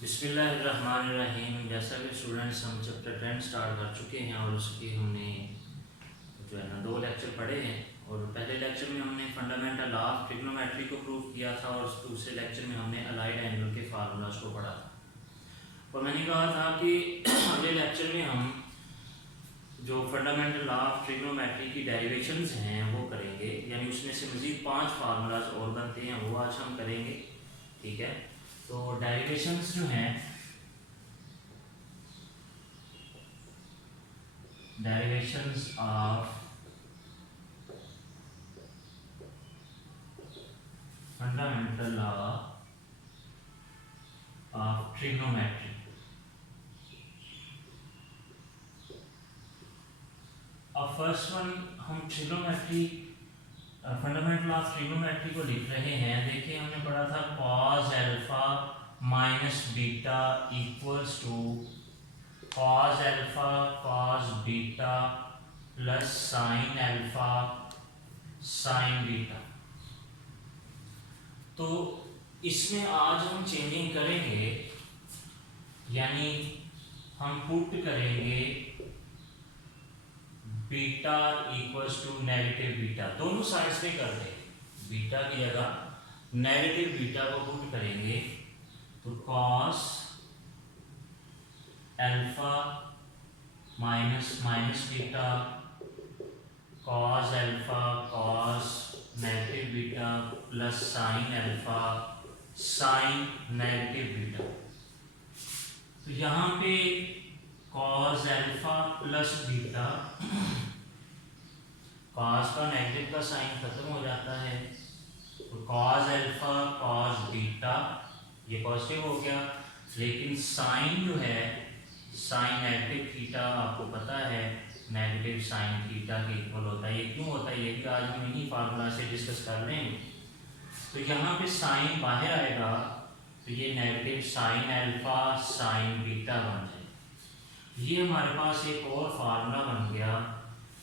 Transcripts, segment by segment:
बिस्मिल्लाहिर्रहमानिर्रहीम। जैसा कि स्टूडेंट्स हम चैप्टर 10 स्टार्ट कर चुके हैं और उसकी हमने जो है ना 2 लेक्चर पढ़े हैं। और पहले लेक्चर में हमने फंडामेंटल लॉ ऑफ ट्रिग्नोमेट्री को प्रूव किया था और दूसरे लेक्चर में हमने अलाइड एंगल के फार्मूलाज को पढ़ा था। और मैंने कहा था कि अगले लेक्चर में हम जो फंडामेंटल लॉ ऑफ ट्रिग्नोमेट्री की डेरिवेशंस हैं वो करेंगे, यानी उसमें से मज़ीद 5 फार्मूलाज और बनते हैं, वो आज हम करेंगे। ठीक है, तो डेरिवेशंस जो हैं, derivations of fundamental law of trigonometry. अब फर्स्ट वन हम ट्रिग्नोमेट्री फंडामेंटल ऑफ ट्रिग्नोमेट्री को लिख रहे हैं। देखिए, हमने पढ़ा था cos alpha minus beta equals to cos alpha cos beta plus sine alpha sine beta. तो इसमें आज हम चेंजिंग करेंगे, यानी हम पुट करेंगे beta equals to negative beta, दोनों साइड्स पे कर देंगे। बीटा की जगह नेगेटिव बीटा को पुट करेंगे तो cos alpha minus minus beta cos alpha cos negative beta plus sine alpha sine negative beta. तो यहाँ पे cos alpha plus beta, cos का नेगेटिव का साइन खत्म हो जाता है, तो cos अल्फा cos बीटा ये पॉजिटिव हो गया। लेकिन साइन जो है, साइन नेगेटिव थीटा आपको पता है नेगेटिव साइन थीटा के इक्वल होता है। ये क्यों होता है ये भी आज हम इन्हीं फार्मूला से डिस्कस कर लेंगे। तो यहाँ पे साइन बाहर आएगा तो ये negative sign alpha sine beta बन जाए। ये हमारे पास एक और फार्मूला बन गया,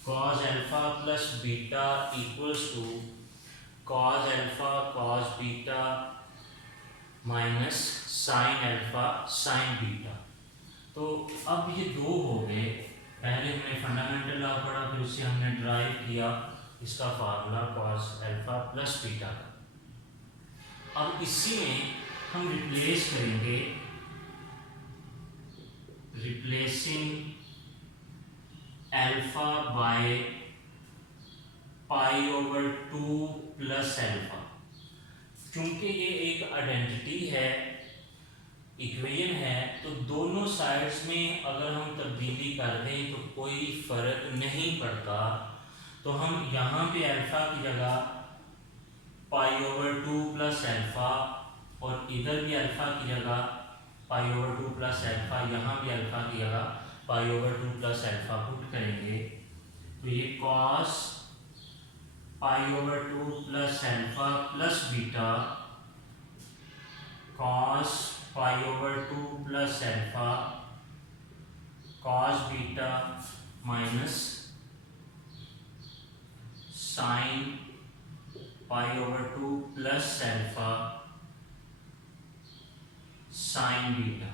cos alpha plus beta equals to cos alpha cos beta minus sine alpha sine beta. तो अब ये दो हो गए, पहले हमने फंडामेंटल लॉ पढ़ा, फिर उससे हमने ड्राइव किया इसका formula cos alpha plus beta का। अब इसी में हम रिप्लेस करेंगे, replacing alpha by pi over 2 plus alpha. क्योंकि ये एक आइडेंटिटी है, इक्वेशन है, तो दोनों साइड्स में अगर हम तब्दीली कर दें तो कोई फर्क नहीं पड़ता। तो हम यहाँ पे अल्फा की जगह पाई ओवर 2 प्लस अल्फा और इधर भी अल्फा की जगह पाई ओवर 2 प्लस अल्फा, यहाँ भी अल्फा की जगह pi over 2 plus alpha put करेंगे। तो ये cos pi over 2 plus alpha plus beta cos pi over 2 plus alpha cos beta minus sine pi over 2 plus alpha sine beta.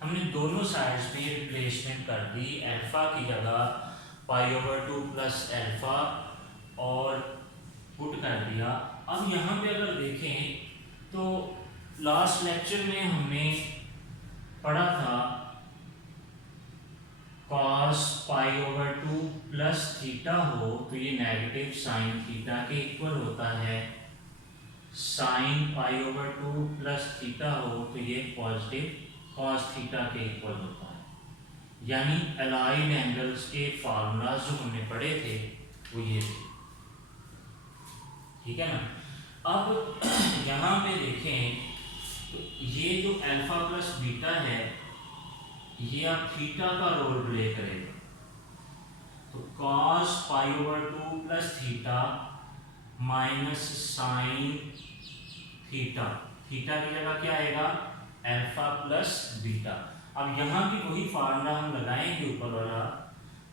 हमने दोनों sides में रिप्लेसमेंट कर दी, अल्फा की जगह पाई ओवर 2 प्लस अल्फा और पुट कर दिया। अब यहाँ पे अगर देखें तो लास्ट लेक्चर में हमने पढ़ा था cos pi over 2 plus theta हो तो ये नेगेटिव साइन थीटा के इक्वल होता है, sine pi over 2 plus theta हो तो ये पॉजिटिव cos थीटा के इक्वल होता है। यानी अलाइड एंगल्स के फार्मूलाज जो हमने पढ़े थे वो ये थे। ठीक है ना। अब यहाँ पे देखें तो ये जो अल्फा प्लस बीटा है ये अब थीटा का रोल प्ले करेगा। तो cos pi over 2 plus theta minus sine theta, theta की जगह क्या आएगा अल्फा प्लस बीटा। अब यहाँ भी वही फार्मूला हम लगाएंगे ऊपर वाला,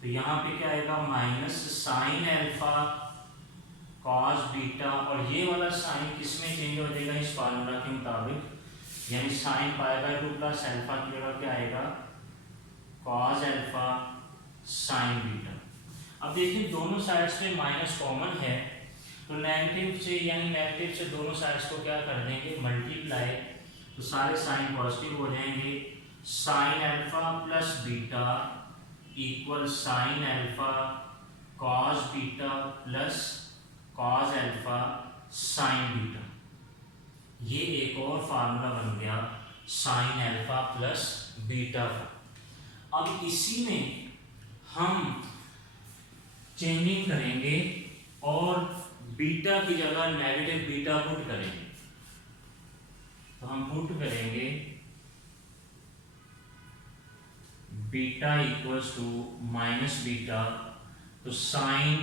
तो यहाँ पे क्या आएगा minus sine alpha cos beta, और ये वाला साइन किसमें चेंज हो जाएगा इस फार्मूला के मुताबिक यानी sine pi by 2 plus alpha की जगह क्या आएगा, कॉस अल्फा साइन बीटा। अब देखिए दोनों साइड्स में माइनस कॉमन है, तो नेगेटिव से यानी नेगेटिव से दोनों साइड्स को क्या कर देंगे, मल्टीप्लाई, तो सारे साइन पॉजिटिव हो जाएंगे। Sign alpha plus beta equal sign alpha cos beta plus cos alpha sine beta. ये एक और फार्मूला बन गया साइन अल्फा प्लस बीटा का। अब इसी में हम चेंजिंग करेंगे और बीटा की जगह नेगेटिव बीटा पुट करेंगे। तो हम पुट करेंगे beta equals to minus beta, तो sine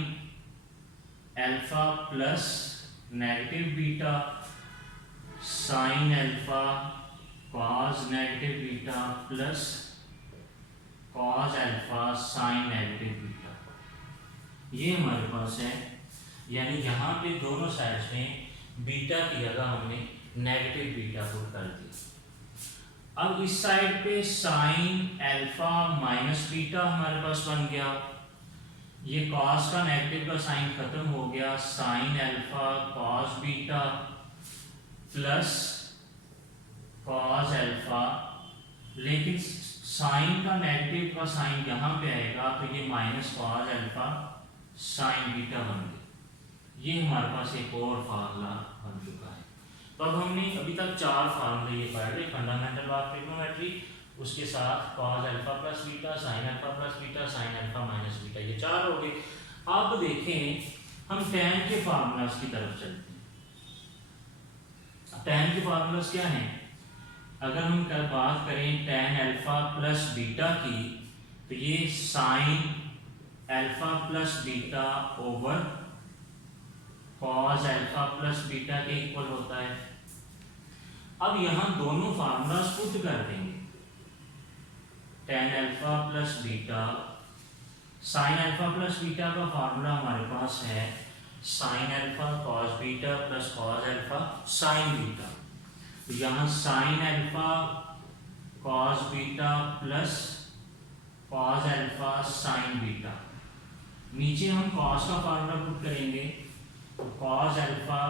alpha plus negative beta sine alpha cos negative beta plus cos alpha sine negative beta, ये हमारे पास है। यानी यहाँ पे दोनों साइड्स में बीटा की जगह हमने नेगेटिव बीटा पुट कर दिया। अब इस साइड पे साइन अल्फा माइनस बीटा हमारे पास बन गया, ये कॉस का नेगेटिव का साइन खत्म हो गया, sign alpha cos beta plus cos alpha, लेकिन साइन का नेगेटिव का साइन यहाँ पे आएगा तो ये minus cos alpha sine beta बन गया। ये हमारे पास एक और फार्मूला बन चुका है। तो अब हमने अभी तक 4 फार्मूले ये पढ़ लिए, फंडामेंटल ऑफ ट्रिग्नोमेट्री, उसके साथ cos alpha plus beta, sine alpha plus beta, sine alpha minus beta, ये 4 हो गए। अब देखें हम टैन के फार्मूलास की तरफ चलते हैं। टैन के फार्मूलास क्या हैं? अगर हम बात करें टैन अल्फा प्लस बीटा की, तो ये sign alpha plus beta over cos alpha plus beta के इक्वल होता है। अब यहां दोनों फार्मूलास पुट कर देंगे, tan alpha plus beta, sine alpha plus beta का फार्मूला हमारे पास है sign alpha cos beta plus cos alpha sine beta. तो यहाँ sign alpha cos beta plus cos alpha sine beta, नीचे हम कॉस का फार्मूला पुट करेंगे, तो cos alpha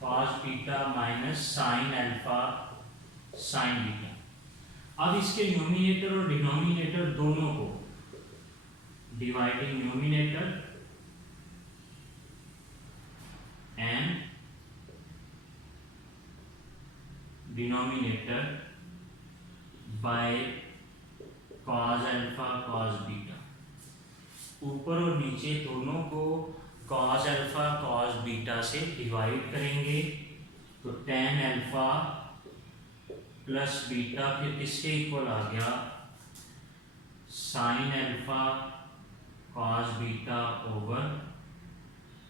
cos beta minus sine alpha sine beta. अब इसके न्यूमिनेटर और डिनोमिनेटर दोनों को dividing numerator and denominator by cos alpha cos beta, ऊपर और नीचे दोनों को कॉस अल्फा कॉस बीटा से डिवाइड करेंगे, तो टेन अल्फा प्लस बीटा फिर किसके इक्वल आ गया, sign alpha cos beta over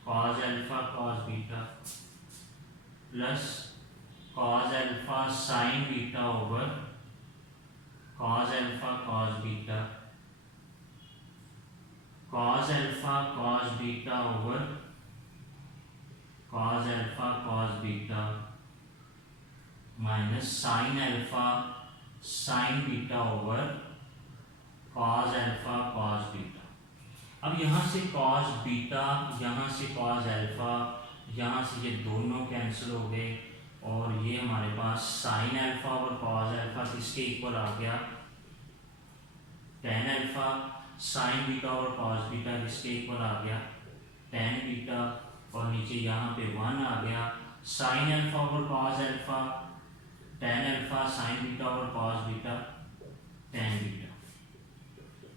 cos alpha cos beta plus cos alpha sine beta over cos alpha cos beta, cos alpha cos beta over cos alpha cos beta minus sine alpha sine beta over cos alpha cos beta. अब यहाँ से cos beta, यहाँ से cos alpha, यहाँ से ये दोनों cancel हो गए और ये हमारे पास साइन अल्फा और कॉस अल्फा किसके इक्वल आ गया, टेन अल्फा साइन बीटा और कॉस बीटा किसके इक्वल आ गया, टेन बीटा, और नीचे यहाँ पे 1 आ गया, साइन अल्फा और cos alpha, tan alpha sine beta और कॉस बीटा टेन बीटा।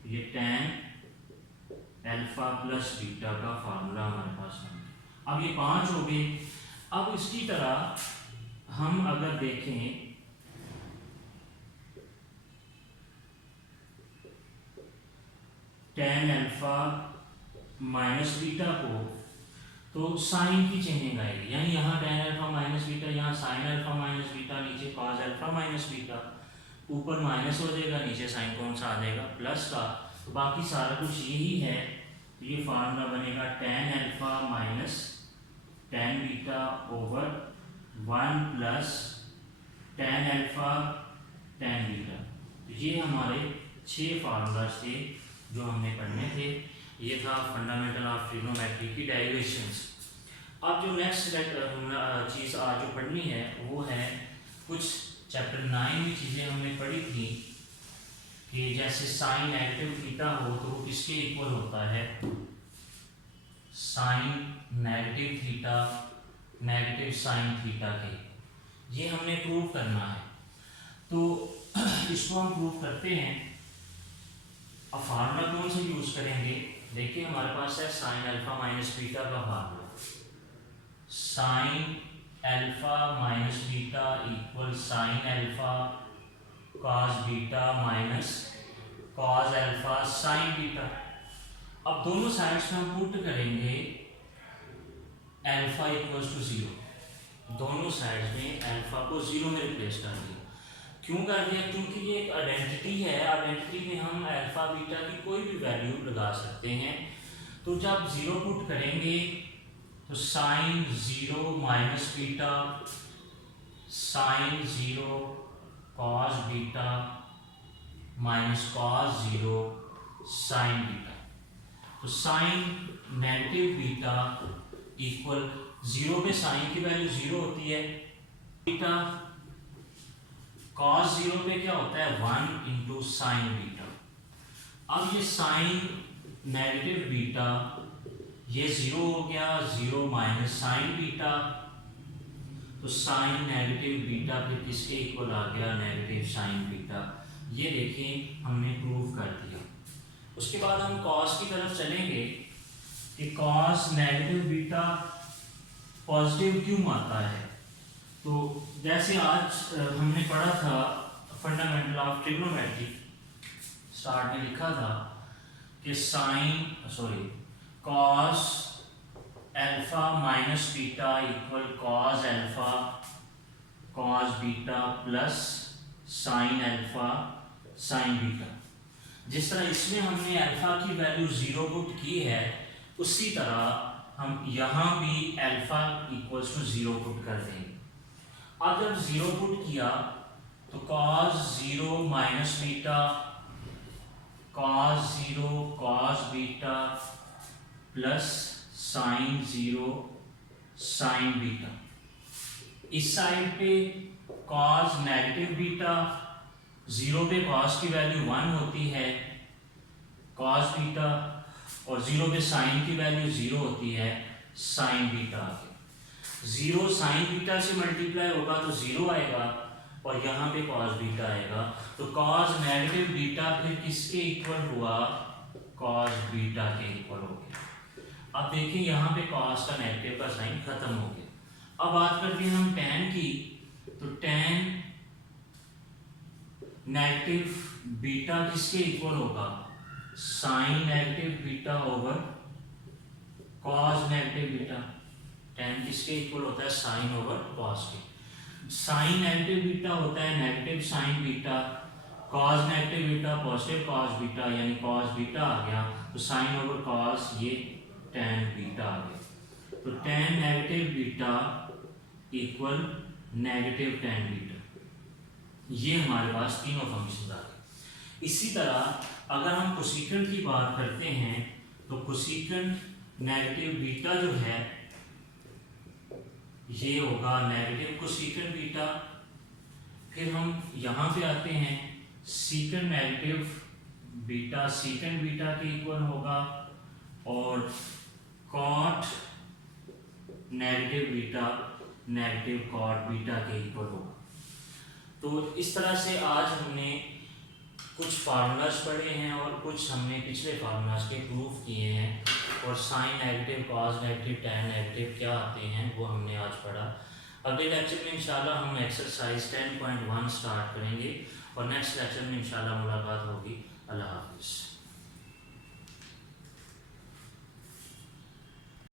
ये टेन अल्फा प्लस बीटा का फार्मूला हमारे पास है। अब ये 5 हो गए। अब इसकी तरह हम अगर देखें टेन अल्फा माइनस बीटा को, तो साइन की चेंजिंग आएगी, यानी यहाँ टेन अल्फा माइनस बीटा, यहाँ साइन अल्फा माइनस बीटा, नीचे कॉस अल्फा माइनस बीटा, ऊपर माइनस हो जाएगा, नीचे साइन कौन सा आ जाएगा, प्लस का। तो बाकी सारा कुछ यही है। तो ये फार्मूला बनेगा tan alpha minus tan beta over 1 plus tan alpha tan beta. तो ये हमारे 6 फार्मूलाज थे जो हमने पढ़ने थे। ये था फंडामेंटल ऑफ ट्रिग्नोमेट्री की डेरिवेशंस। अब जो नेक्स्ट चीज़ आज जो पढ़नी है वो है कुछ चैप्टर 9 में चीज़ें हमने पढ़ी थी कि जैसे साइन नेगेटिव थीटा हो तो वो किसके इक्वल होता है, sine negative theta negative sine theta के। ये हमने प्रूव करना है। तो इसको हम प्रूव करते हैं। अब फार्मूला कौन सा यूज करेंगे, देखिए हमारे पास है साइन अल्फा माइनस बीटा का formula. Sine alpha minus beta equal sign alpha cos beta minus cos alpha sine beta. अब दोनों साइड्स में हम पुट करेंगे अल्फा इक्वल्स टू 0। दोनों साइड्स में अल्फा को 0 में रिप्लेस कर दिया। क्यों कर दिया, क्योंकि ये एक आइडेंटिटी है। आइडेंटिटी में हम अल्फा बीटा की कोई भी वैल्यू लगा सकते हैं। तो जब 0 पुट करेंगे तो sine 0 minus beta sine 0 cos beta minus cos 0 sine beta. तो साइन नेगेटिव बीटा इक्वल 0 पे साइन की वैल्यू 0 होती है, बीटा कॉस 0 पे क्या होता है 1 इंटू साइन बीटा। अब ये साइन नेगेटिव बीटा ये 0 हो गया, 0 माइनस साइन बीटा। तो साइन नेगेटिव बीटा फिर किसके इक्वल आ गया, नेगेटिव साइन बीटा। ये देखिए हमने प्रूव कर दिया। उसके बाद हम कॉस की तरफ चलेंगे कि कॉस नेगेटिव बीटा पॉजिटिव क्यों आता है। तो जैसे आज हमने पढ़ा था फंडामेंटल ऑफ ट्रिग्नोमेट्री, स्टार्ट में लिखा था कि cos alpha minus beta equal cos alpha cos beta plus sine alpha sine beta. जिस तरह इसमें हमने अल्फा की वैल्यू 0 पुट की है, उसी तरह हम यहाँ भी अल्फा इक्वल्स टू 0 पुट कर देंगे। अब जब 0 पुट किया तो cos 0 minus beta cos 0 cos beta plus sign 0 sine beta. इस साइड पे cos नेगेटिव बीटा 0 पे cos की वैल्यू 1 होती है cos बीटा, और 0 पे साइन की वैल्यू 0 होती है साइन बीटा। 0 साइन बीटा से मल्टीप्लाई होगा तो 0 आएगा, और यहाँ पे cos बीटा आएगा। तो cos नेगेटिव बीटा फिर किसके इक्वल हुआ, cos बीटा के इक्वल हो गया। अब देखिए यहाँ पे cos का नेगेटिव का साइन खत्म हो गया। अब बात करते हैं हम tan की। तो tan नेगेटिव बीटा किसके इक्वल होगा, sine negative beta over cos negative beta. tan किसके इक्वल होता है, साइन ओवर cos के। साइन नेगेटिव बीटा होता है negative sine beta, cos negative beta positive cos beta, यानी cos बीटा आ गया। तो साइन ओवर cos ये tan बीटा आ गया। तो tan negative beta equal negative tan beta. ये हमारे पास तीनों फंक्शन आ गए। इसी तरह अगर हम कोसेकेंट की बात करते हैं तो कोसेकेंट नेगेटिव बीटा जो है ये होगा नेगेटिव कोसेकेंट बीटा। फिर हम यहाँ पे आते हैं secant negative beta secant beta के इक्वल होगा, और cot negative beta negative cot beta के इक्वल होगा। तो इस तरह से आज हमने कुछ फार्मूलाज पढ़े हैं और कुछ हमने पिछले फार्मूलाज के प्रूफ किए हैं, और sine negative cos negative tan negative क्या आते हैं वो हमने आज पढ़ा। अगले लेक्चर में इंशाल्लाह हम एक्सरसाइज 10.1 स्टार्ट करेंगे, और नेक्स्ट लेक्चर में इंशाल्लाह मुलाकात होगी। अल्लाह हाफिज़।